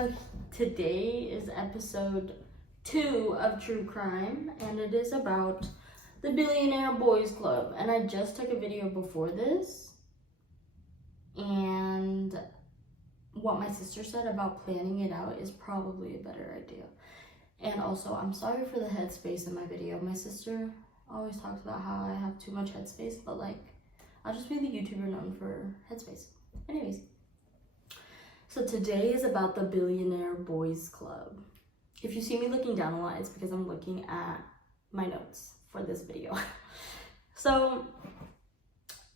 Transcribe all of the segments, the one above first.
So today is episode 2 of True Crime, and it is about the Billionaire Boys Club. And I just took a video before this, and what my sister said about planning it out is probably a better idea. And also, I'm sorry for the headspace in my video. My sister always talks about how I have too much headspace, but I'll just be the YouTuber known for headspace. Anyways. So today is about the Billionaire Boys Club. If you see me looking down a lot, it's because I'm looking at my notes for this video. So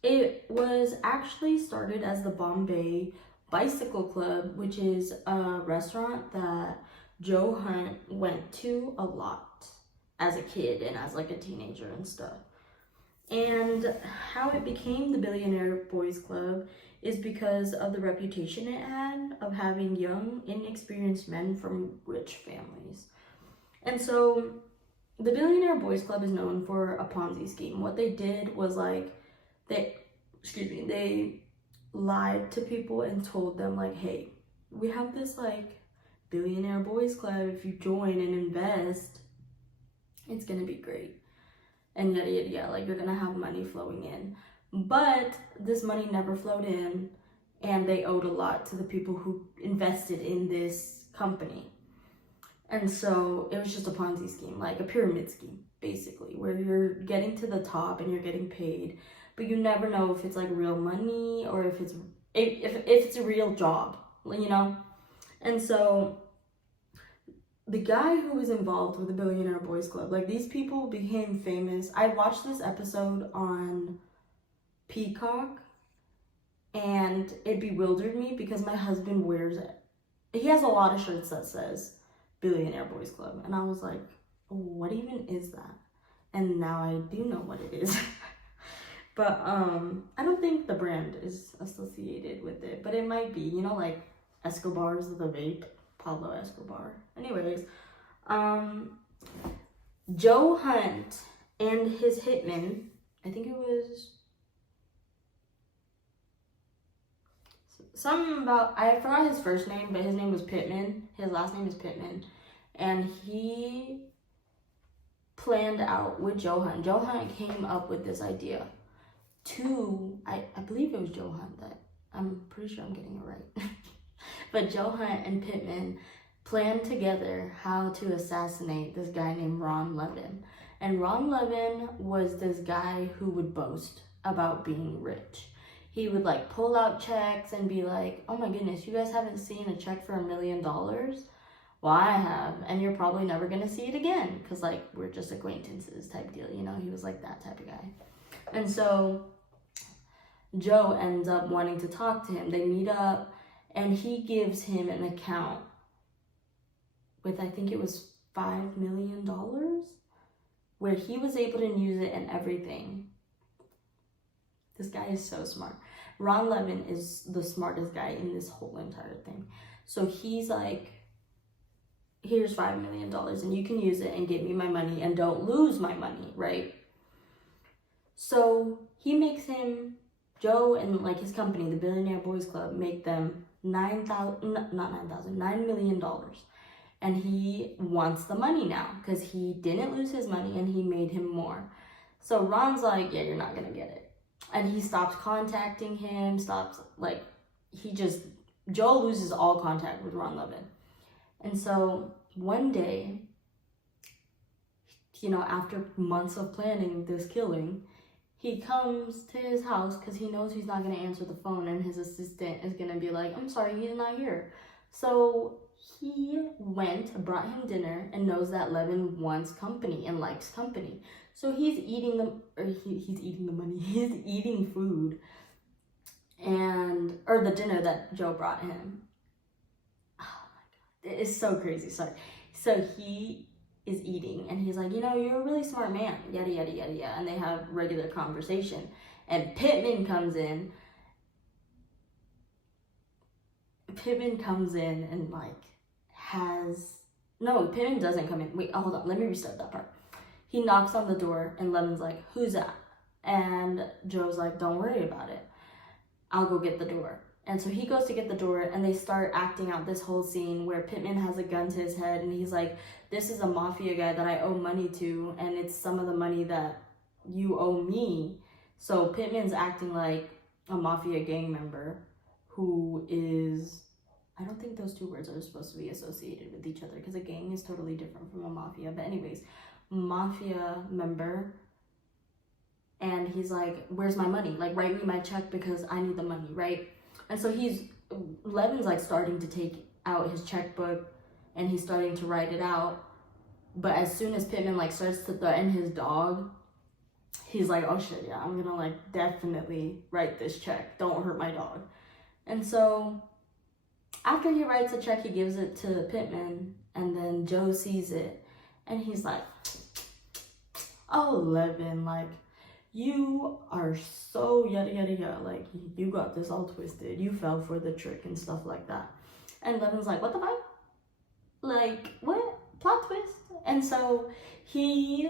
it was actually started as the Bombay Bicycle Club, which is a restaurant that Joe Hunt went to a lot as a kid and as a teenager and stuff. And how it became the Billionaire Boys Club is because of the reputation it had of having young, inexperienced men from rich families. And so the Billionaire Boys Club is known for a Ponzi scheme. What they did was they lied to people and told them hey, we have this Billionaire Boys Club. If you join and invest, it's gonna be great. And yada yada yada, you're gonna have money flowing in. But this money never flowed in, and they owed a lot to the people who invested in this company. And so it was just a Ponzi scheme, a pyramid scheme, basically, where you're getting to the top and you're getting paid, but you never know if it's real money or if it's a real job, And so the guy who was involved with the Billionaire Boys Club, these people became famous. I watched this episode on Peacock, and it bewildered me because my husband wears it. He has a lot of shirts that says Billionaire Boys Club, and I was like, what even is that? And now I do know what it is. But I don't think the brand is associated with it, but it might be, Escobar's the vape, Pablo Escobar. Anyways, Joe Hunt and his hitman, I think it was something about, I forgot his first name, but his name was Pittman. His last name is Pittman. And he planned out with Joe Hunt. Joe Hunt came up with this idea to, I believe it was Joe Hunt that, I'm pretty sure I'm getting it right. But Joe Hunt and Pittman planned together how to assassinate this guy named Ron Levin. And Ron Levin was this guy who would boast about being rich. He would pull out checks and be like, oh my goodness, you guys haven't seen a check for $1 million? Well, I have, and you're probably never gonna see it again, because we're just acquaintances type deal, He was that type of guy. And so Joe ends up wanting to talk to him. They meet up, and he gives him an account with, I think it was $5 million, where he was able to use it and everything. This guy is so smart. Ron Levin is the smartest guy in this whole entire thing. So he's here's $5 million and you can use it and give me my money and don't lose my money, right? So he makes him, Joe and his company, the Billionaire Boys Club, make them $9 million. And he wants the money now because he didn't lose his money and he made him more. So Ron's yeah, you're not gonna get it. And he stops contacting him, Joe loses all contact with Ron Levin. And so one day, after months of planning this killing, he comes to his house because he knows he's not going to answer the phone and his assistant is going to be I'm sorry, he's not here. So he brought him dinner and knows that Levin wants company and likes company. So he's eating he's eating food or the dinner that Joe brought him. Oh my God, it's so crazy, sorry. So he is eating and he's you're a really smart man, yada yada yada yada, and they have regular conversation. And Pittman comes in and Pittman doesn't come in. Wait, hold on, let me restart that part. He knocks on the door and Lemon's who's that? And Joe's don't worry about it, I'll go get the door. And so he goes to get the door, and they start acting out this whole scene where Pittman has a gun to his head, and he's like, this is a mafia guy that I owe money to, and it's some of the money that you owe me. So Pittman's acting like a mafia gang member who is, I don't think those two words are supposed to be associated with each other, because a gang is totally different from a mafia. But anyways, mafia member. And he's like, where's my money? Like, write me my check because I need the money, right? And so Levin's like starting to take out his checkbook, and he's starting to write it out. But as soon as Pittman like starts to threaten his dog, he's like, oh shit, yeah, I'm gonna like definitely write this check. Don't hurt my dog. And so after he writes the check, he gives it to Pittman, and then Joe sees it, and he's like, oh, Levin, like, you are so yada yada yada, like, you got this all twisted, you fell for the trick and stuff like that. And Levin's like, what the fuck? Like, what? Plot twist? And so he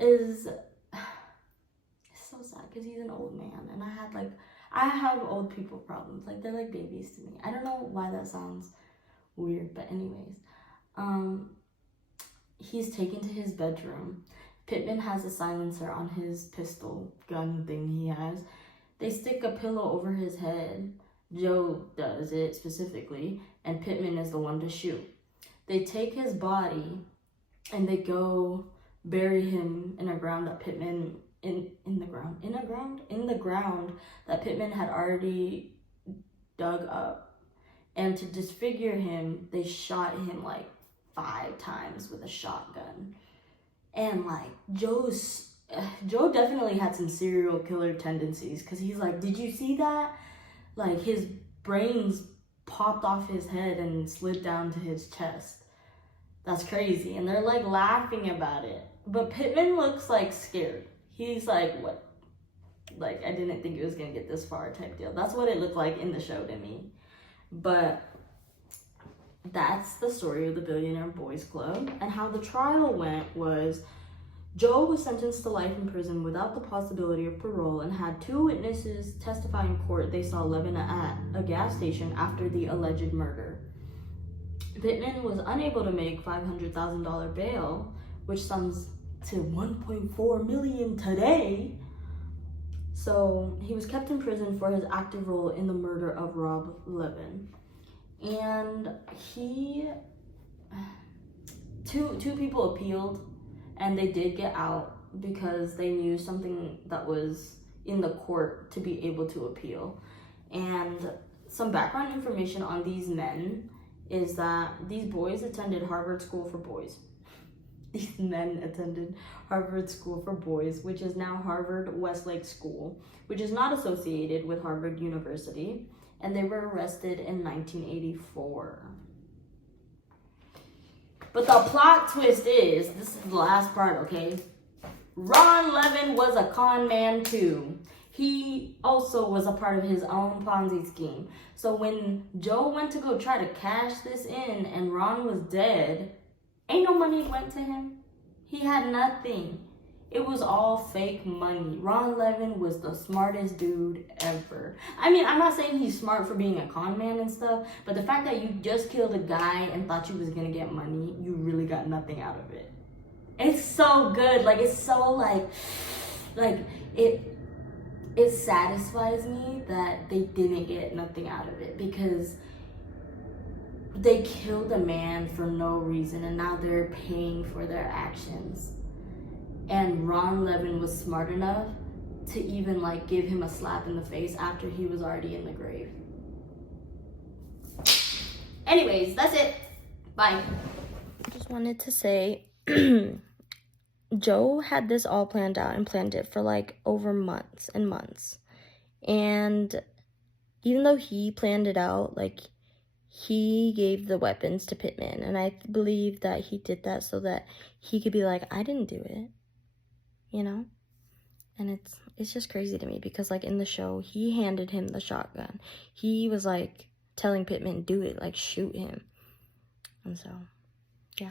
is, it's so sad because he's an old man, and I have old people problems, like, they're like babies to me. I don't know why that sounds weird, but anyways, he's taken to his bedroom. Pittman has a silencer on his pistol gun thing he has. They stick a pillow over his head. Joe does it specifically, and Pittman is the one to shoot. They take his body and they go bury him in a ground that Pittman in the ground that Pittman had already dug up. And to disfigure him, they shot him like 5 times with a shotgun. And like Joe definitely had some serial killer tendencies, because he's like, did you see that? Like, his brains popped off his head and slid down to his chest. That's crazy. And they're like laughing about it. But Pittman looks like scared. He's like, what? Like, I didn't think it was gonna get this far type deal. That's what it looked like in the show to me. But that's the story of the Billionaire Boys Club. And how the trial went was, Joe was sentenced to life in prison without the possibility of parole, and had 2 witnesses testify in court they saw Levin at a gas station after the alleged murder. Pittman was unable to make $500,000 bail, which sums to $1.4 million today. So he was kept in prison for his active role in the murder of Rob Levin. And two people appealed, and they did get out because they knew something that was in the court to be able to appeal. And some background information on these men is that these boys attended Harvard School for Boys. These men attended Harvard School for Boys, which is now Harvard Westlake School, which is not associated with Harvard University, and they were arrested in 1984. But the plot twist is, this is the last part, okay? Ron Levin was a con man too. He also was a part of his own Ponzi scheme. So when Joe went to go try to cash this in and Ron was dead, ain't no money went to him. He had nothing. It was all fake money. Ron Levin was the smartest dude ever. I mean, I'm not saying he's smart for being a con man and stuff, but the fact that you just killed a guy and thought you was gonna get money, you really got nothing out of it. It's so good. Like, it's so like it satisfies me that they didn't get nothing out of it, because they killed a man for no reason, and now they're paying for their actions. And Ron Levin was smart enough to even like give him a slap in the face after he was already in the grave. Anyways, that's it. Bye. Just wanted to say, Joe had this all planned out and planned it for like over months and months. And even though he planned it out, like, he gave the weapons to Pittman. And I believe that he did that so that he could be like, I didn't do it. You know? And it's just crazy to me, because like in the show, he handed him the shotgun. He was like telling Pittman, do it, like shoot him. And so, yeah.